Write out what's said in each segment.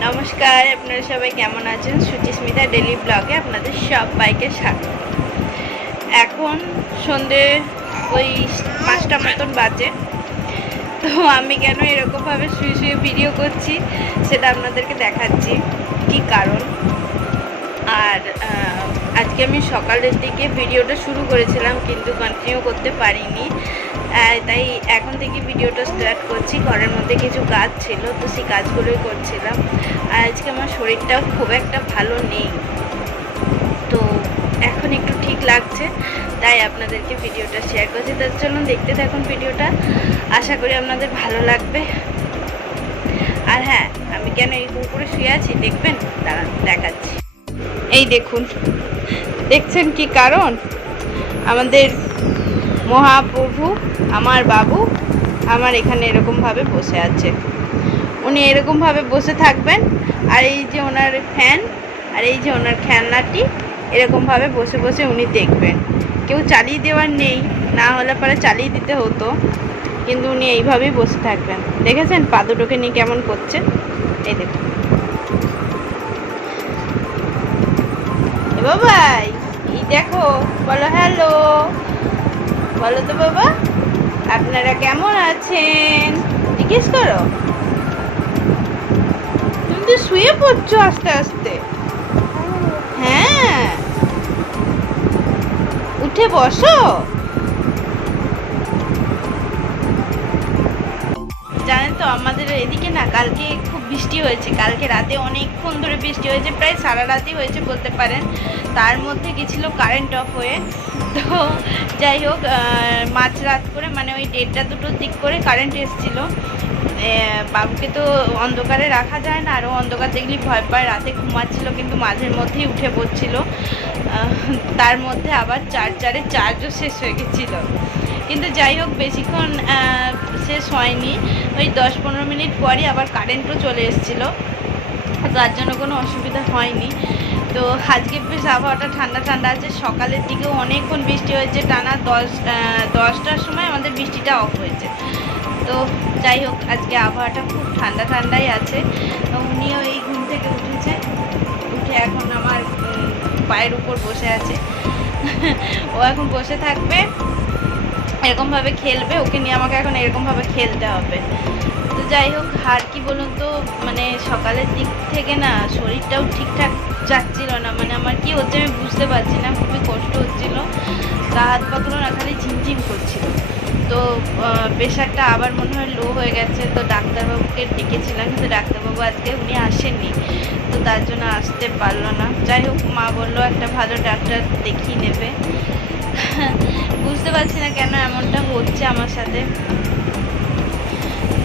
নমস্কার, আপনারা সবাই কেমন আছেন? সুচিস্মিতা ডেলি ব্লগে আপনাদের সবাইকে স্বাগত। এখন সন্ধে ওই 5টা মতন বাজে। তো আমি কেন এরকমভাবে শুয়ে শুয়ে ভিডিও করছি সেটা আপনাদেরকে দেখাচ্ছি কি কারণ। আর আজকে আমি সকালের দিকে ভিডিওটা শুরু করেছিলাম কিন্তু কন্টিনিউ করতে পারিনি, তাই এখন থেকে ভিডিওটা স্টার্ট করছি। ঘরের মধ্যে কিছু কাজ ছিল, তো সেই কাজগুলোই করছিলাম। আর আজকে আমার শরীরটাও খুব একটা ভালো নেই, তো এখন একটু ঠিক লাগছে, তাই আপনাদেরকে ভিডিওটা শেয়ার করছি। তার জন্য দেখতে থাকুন ভিডিওটা, আশা করি আপনাদের ভালো লাগবে। আর হ্যাঁ, আমি কেন এই কুকুরে শুয়ে আছি দেখবেন, দাঁড়ান দেখাচ্ছি। এই দেখুন, দেখছেন কি কারণ? আমাদের মহাপ্রভু, আমার বাবু, আমার এখানে এরকমভাবে বসে আছে। উনি এরকমভাবে বসে থাকবেন, আর এই যে ওনার ফ্যান আর এই যে ওনার খেলনাটি, এরকমভাবে বসে বসে উনি দেখবেন। কেউ চালিয়ে দেওয়ার নেই, না হলে পরে চালিয়ে দিতে হতো, কিন্তু উনি এইভাবেই বসে থাকবেন। দেখেছেন পা দুটোকে নিয়ে কেমন করছে? এই দেখুন। বাবাই, এই দেখো, বলো হ্যালো, বলো তো বাবা, আপনারা কেমন আছেন জিজ্ঞেস করো। তুমি তো শুয়ে পড়ছো আস্তে আস্তে। হ্যাঁ, উঠে বসো। জানেন তো, আমাদের এদিকে না কালকে খুব বৃষ্টি হয়েছে। কালকে রাতে অনেকক্ষণ ধরে বৃষ্টি হয়েছে, প্রায় সারা রাতই হয়েছে বলতে পারেন। তার মধ্যে গেছিলো কারেন্ট অফ হয়ে। তো যাই হোক, মাঝরাত করে মানে ওই 1:30-2টোর দিক করে কারেন্ট এসেছিলো। বাবুকে তো অন্ধকারে রাখা যায় না, আরও অন্ধকার দেখলেই ভয় পায়। রাতে ঘুমাচ্ছিল কিন্তু মাঝের মধ্যেই উঠে পড়ছিল। তার মধ্যে আবার চার্জারের চার্জও শেষ হয়ে গেছিলো। কিন্তু যাই হোক, বেশিক্ষণ শেষ হয়নি, ওই 10-15 মিনিট পরই আবার কারেন্টও চলে এসেছিলো, তার জন্য কোনো অসুবিধা হয়নি। তো আজকে বেশ আবহাওয়াটা ঠান্ডা ঠান্ডা আছে। সকালের দিকেও অনেকক্ষণ বৃষ্টি হয়েছে, টানা 10টার সময় আমাদের বৃষ্টিটা অফ হয়েছে। তো যাই হোক, আজকে আবহাওয়াটা খুব ঠান্ডা ঠান্ডাই আছে। উনিও এই ঘুম থেকে উঠেছে, উঠে এখন আমার পায়ের উপর বসে আছে। ও এখন বসে থাকবে, এরকমভাবে খেলবে। ওকে নিয়ে আমাকে এখন এরকমভাবে খেলতে হবে। তো যাই হোক, আর কি বলুন তো, মানে সকালের দিক থেকে না শরীরটাও ঠিকঠাক যাচ্ছিল না। মানে আমার কি হচ্ছে আমি বুঝতে পারছি না, খুবই কষ্ট হচ্ছিল। গা হাত পাগুলো না খালি ঝিমঝিম করছিল। তো প্রেশারটা আবার মনে হয় লো হয়ে গেছে। তো ডাক্তারবাবুকে ডেকেছিলাম, কিন্তু ডাক্তারবাবু আজকে উনি আসেননি, তো তার জন্য আসতে পারলো না। যাই হোক, মা বললো একটা ভালো ডাক্তার দেখিয়ে নেবে। বুঝতে পারছি না কেন এমনটা হচ্ছে আমার সাথে।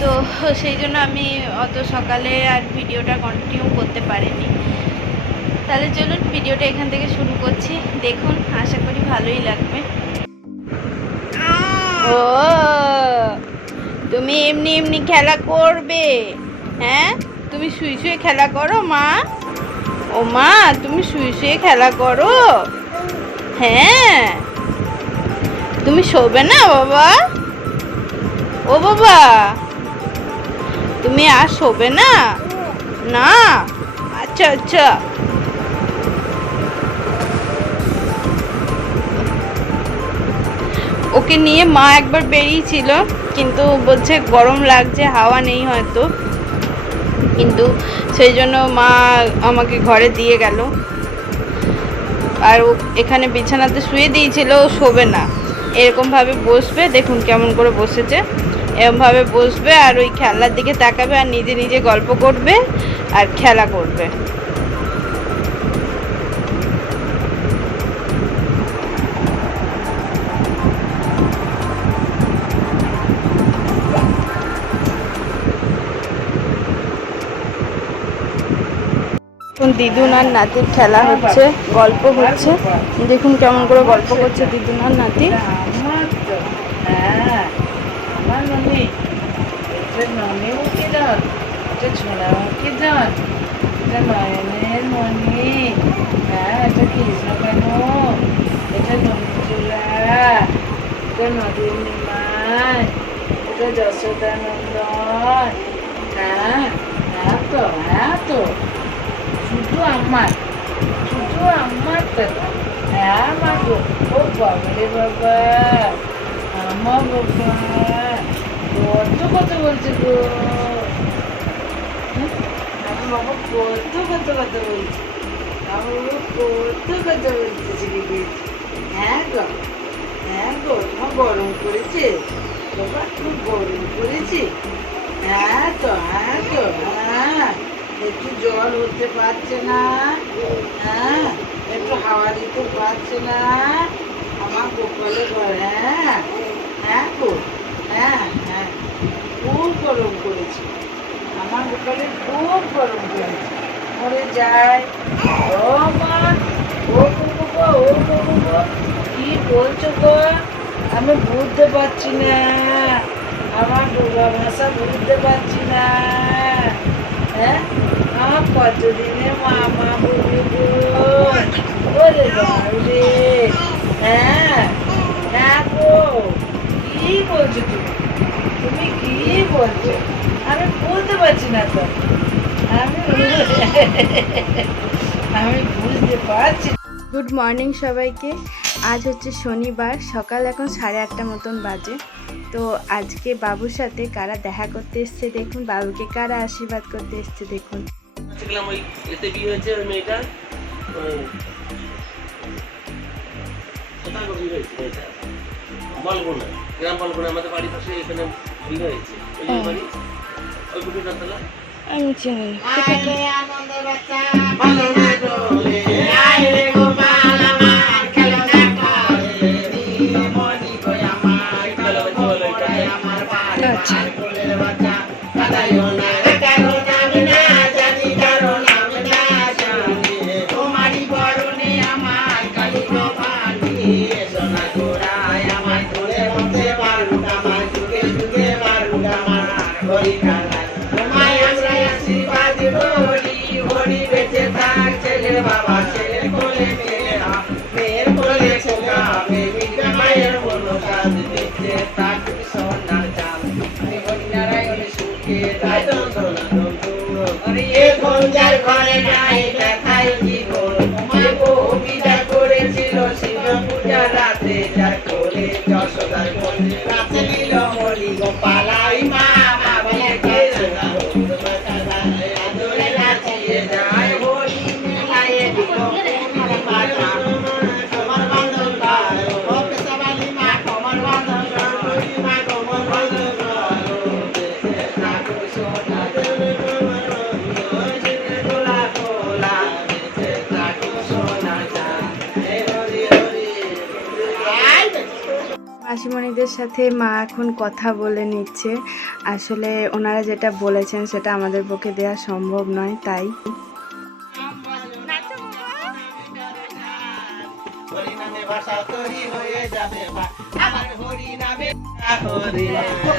তো সেই জন্য আমি অত সকালে আর ভিডিওটা কন্টিনিউ করতে পারিনি। তাহলে চলুন ভিডিওটা এখান থেকে শুরু করছি, দেখুন, আশা করি ভালোই লাগবে। ও, তুমি এমনি এমনি খেলা করবে? হ্যাঁ, তুমি শুয়ে শুয়ে খেলা করো মা? ও মা, তুমি শুয়ে শুয়ে খেলা করো? হ্যাঁ, তুমি শোবে না বাবা? ও বাবা, তুমি আর শোবে না? না, আচ্ছা আচ্ছা। ওকে নিয়ে মা একবার বেরিয়েছিল, কিন্তু বলছে গরম লাগছে, হাওয়া নেই হয়তো, কিন্তু সেই জন্য মা আমাকে ঘরে দিয়ে গেল। আর ও এখানে বিছানাতে শুয়ে দিয়েছিল, ও শোবে না, এরকমভাবে বসবে, দেখুন কেমন করে বসেছে। এরকমভাবে বসবে আর ওই খেলার দিকে তাকাবে আর নিজে নিজে গল্প করবে আর খেলা করবে। এখন দিদুন আর নাতির খেলা হচ্ছে, গল্প হচ্ছে। দেখুন কেমন করে গল্প করছে দিদুন আর নাতি। নয়নের মণি, হ্যাঁ, এটা কৃষ্ণ কেন, এটা নন্দুলা, এটা নদীর নিমাই, এটা যশোদানন্দন। হ্যাঁ, হ্যাঁ তো, হ্যাঁ তো। আমার টাকা। হ্যাঁ মা গো, ও বাবা রে বাবা, আমার বাবা কত কথা বলছে গো। আমার বাবা কত কথা বলছে, আমার বাবা কত কথা বলতেছে। হ্যাঁ গো, হ্যাঁ গো, তোমার গরম করেছে বাবা, খুব গরম করেছে। হ্যাঁ তো, হ্যাঁ তো, হ্যাঁ একটু জল হতে পারছে না, হ্যাঁ একটু হাওয়া দিতে পারছে না আমার গোপালে ঘর। হ্যাঁ হ্যাঁ গো, হ্যাঁ হ্যাঁ খুব গরম করেছে আমার গোপালে, খুব গরম করেছে। মরে যায় ও মা, ও বাবু গো, ও বাবু গো, কি বলছো গো? আমি বুঝতে পারছি না, আমার দুর্গা ভাষা বুঝতে পারছি না। হ্যাঁ আমার কতদিনে মামা বলবো ওরে বাবরে। হ্যাঁ হ্যাঁ গো, কি বলছো তুমি? তুমি কি বলছো? আমি বলতে পারছি না তো, আমি আমি বুঝতে পারছি। গুড মর্নিং সবাইকে। আজ হচ্ছে শনিবার, সকাল এখন 8:30 মতন বাজে। তো আজকে বাবুর সাথে কারা দেখা করতে এসছে দেখুন, বাবুকে কারা আশীর্বাদ করতে এসছে দেখুন। ওই এতে বিয়ে হয়েছে ওই মেয়েটা, কোথায় বিয়ে হয়েছে মেয়েটা? বলগুনা, গ্রাম বলগুনা, আমাদের বাড়ির পাশে এখানে বিয়ে হয়েছে। ওই বাড়ি ওই কুটির তলা। আমি চিনি আচ্ছা। মাসিমণিদের সাথে মা এখন কথা বলে নিচ্ছে। আসলে ওনারা যেটা বলেছেন সেটা আমাদের পক্ষে দেওয়া সম্ভব নয়, তাই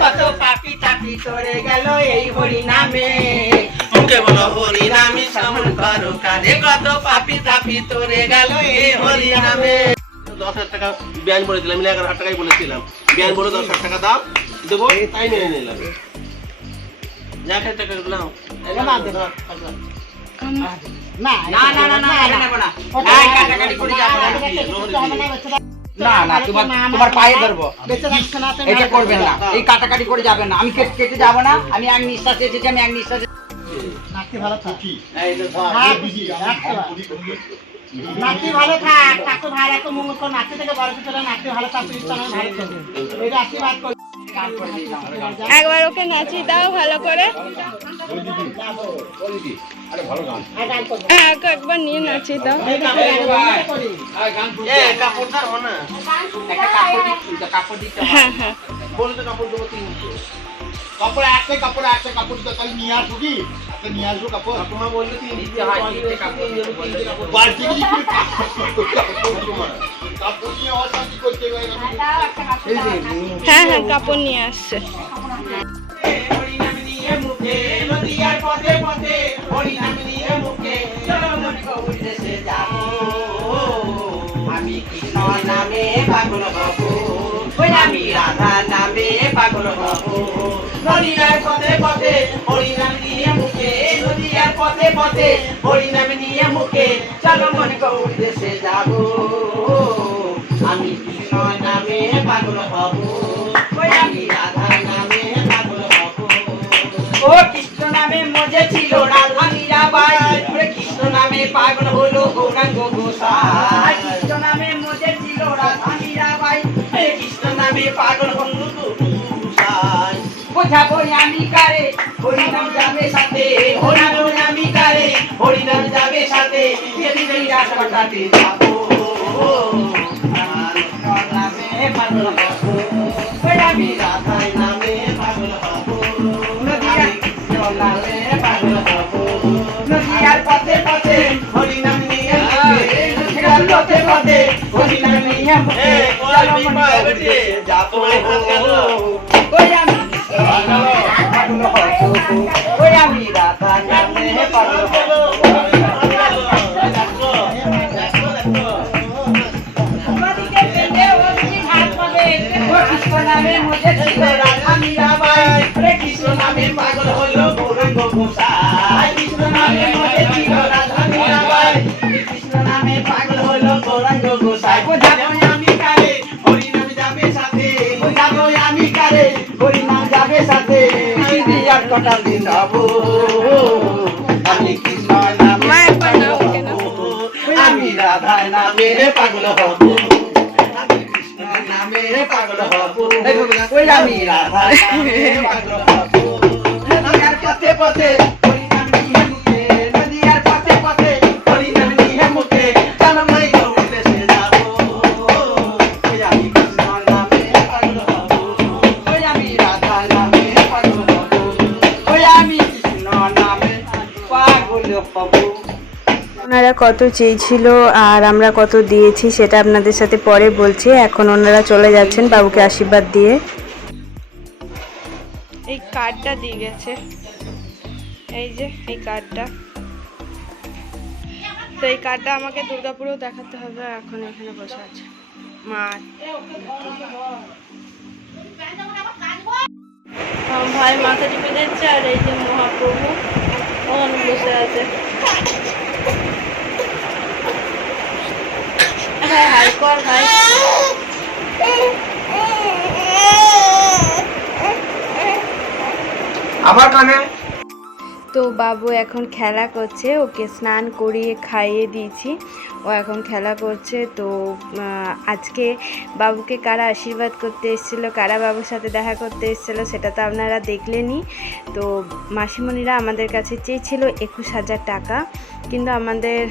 কত পাপি তাপি সরে গেল এই হরি নামে, মুখে বলো হরি নামে শ্রবণ করো কানে, কত পাপি তাপি সরে গেল এই হরি নামে। 10,000 টাকা ব্যান বলে দিলাম, 11,000 টাকাই বলেছিলাম। ব্যান বলে 10,000 টাকা দাও দেবো, তাই নিয়ে নিলাম। 1,000 টাকা দিলাম না না না না না নেব না, এই কাটাকাটি করে যাবো না না, তোমার পায়ে ধরবো, এটা করবেন না, এই কাটাকাটি করে যাবেন না। আমি কেটে যাবো না, আমি এক নিঃশ্বাস এসেছি, আমি এক নিঃশ্বাস। নাকি ভালো থাক, নাকি ভালো থাক, ঠাকুর ভাই এত মঙ্গল কর, নাকি থেকে বড় কিছু নাকি ভালো থাক, ইচ্ছা নয় ভালো থাকবে, এটা আশীর্বাদ করি। একবার ওকে নাচিয়ে দাও ভালো করে, একবার নিয়ে নাচিয়ে দাও। কাপড় দাও না, একটা কাপড় দিতে হবে। হ্যাঁ হ্যাঁ বলে তো কাপড় দেবো 3 কাপড় একটা কাপড় তো তাই নিয়ে আসবো, কি একটা নিয়ে আসবো কাপড়, তোমার বললে 3 দিতে হয়, 3 কাপড় বাড়তি কাপড় নিয়ে অশান্তি করতে হবে। হ্যাঁ হ্যাঁ কাপড় নিয়ে আসছে। আমি কৃষ্ণ নামে পাগল হব, আমি রাধা নামে পাগল হব, হরিনার পথে পথে হরিনাম নিয়ে মুখে, নদীয়ার পথে পথে হরি নাম নিয়ে মুখে চলো মন গৌর দেশে যাব আমি কৃষ্ণ নামে পাগল হব আমি রাধার নামে পাগল হব ও কৃষ্ণ নামে মজে ছিল রাধা মীরাবাই কৃষ্ণ নামে পাগল হলো গৌরাঙ্গ গোসাই কৃষ্ণ নামে মজে ছিল রাধা মীরাবাই কৃষ্ণ নামে পাগল হলো গোসাই বোঝাবো আমি কারে হরি নাম যাবে সাথে হরি আমি কারে হরি নাম যাবে সাথে এদিকে রাস্তাটাতে যাবো নামে পাগল হব আমি রাধার নামে পাগল হব নামে পাগল হব নদিয়ার পথে পথে হরি নাম নিয়ে নদিয়ার পথে পথে হরি নাম নিয়ে যাবো ওই আমি পাগল হব ওই আমি রাধার নামে পাগল হব কৃষ্ণ নামে মজে ছিল রাধা মীরাবাই কৃষ্ণ নামে পাগল হলো গৌরাঙ্গ গোসাই কৃষ্ণ নামে মজে ছিল রাধা মীরাবাই কৃষ্ণ নামে পাগল হলো গৌরাঙ্গ গোসাই বোঝাবো আমি কারে হরি নাম যাবে সাথে বোঝাবো আমি কারে হরি নাম যাবে সাথে আর কটা দিন যাবো আমি কৃষ্ণ নামে পাগল হব আমি রাধা নামে পাগল হব নামে পাগল হব ওই আমি রাধা নামে পাগল হব নদিয়ার পথে পথে হরি নাম নিয়ে মুখে নদিয়ার পথে পথে হরি নাম নিয়ে মুখে জানমাই গৌর দেশে যাব ওই আমি কৃষ্ণ নামে পাগল হব ওই আমি রাধা নামে পাগল হব ওই আমি কৃষ্ণ নামে পাগল হব। ওনারা কত চেয়েছিল আর আমরা কত দিয়েছি সেটা আপনাদের সাথে পরে বলছি। এখন ওনারা চলে যাচ্ছেন বাবুকে আশীর্বাদ দিয়ে। এই কার্ডটা দিয়ে গেছে, এই যে এই কার্ডটা, তো এই কার্ডটা আমাকে দুর্গাপুরেও দেখাতে হবে। এখন এখানে বসে আছে মা, ভাই মাথা টিপে দিচ্ছে আর এই যে মহাপ্রভু ওখানে বসে আছে। হ্যাঁ হাই কর ভাই। আবার কানে তো বাবু এখন খেলা করছে, ওকে স্নান করিয়ে খাইয়ে দিয়েছি, ও এখন খেলা করছে। তো আজকে বাবুকে কারা আশীর্বাদ করতে এসেছিলো, কারা বাবুর সাথে দেখা করতে এসেছিলো সেটা তো আপনারা দেখলেনই। তো মাসিমণিরা আমাদের কাছে চেয়েছিল 21,000 টাকা, কিন্তু আমাদের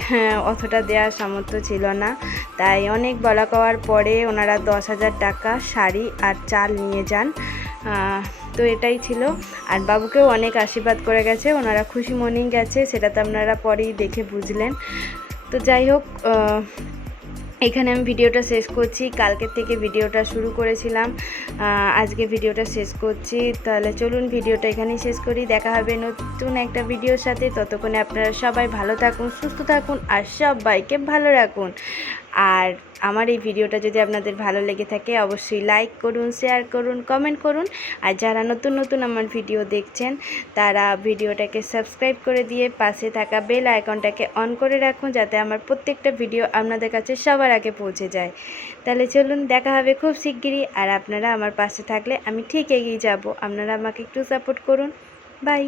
অতটা দেওয়ার সামর্থ্য ছিল না, তাই অনেক বলা কওয়ার পরে ওনারা 10,000 টাকা শাড়ি আর চাল নিয়ে যান। তো এটাই ছিল। আর বাবুকেও অনেক আশীর্বাদ করে গেছে, ওনারা খুশি মনেই গেছে, সেটা তো আপনারা পরেই দেখে বুঝলেন। তো যাই হোক, এখানে আমি ভিডিওটা শেষ করছি। কালকের থেকে ভিডিওটা শুরু করেছিলাম, আজকে ভিডিওটা শেষ করছি। তাহলে চলুন ভিডিওটা এখানেই শেষ করি। দেখা হবে নতুন একটা ভিডিওর সাথে। ততক্ষণে আপনারা সবাই ভালো থাকুন, সুস্থ থাকুন আর সবাইকে ভালো রাখুন। আর আমার এই ভিডিওটা যদি আপনাদের ভালো লেগে থাকে অবশ্যই লাইক করুন, শেয়ার করুন, কমেন্ট করুন। আর যারা নতুন নতুন আমার ভিডিও দেখছেন তারা ভিডিওটাকে সাবস্ক্রাইব করে দিয়ে পাশে থাকা বেল আইকনটাকে অন করে রাখুন, যাতে আমার প্রত্যেকটা ভিডিও আপনাদের কাছে সবার আগে পৌঁছে যায়। তাহলে চলুন, দেখা হবে খুব শিগগিরই। আর আপনারা আমার পাশে থাকলে আমি ঠিক এগিয়ে যাব। আপনারা আমাকে একটু সাপোর্ট করুন। বাই।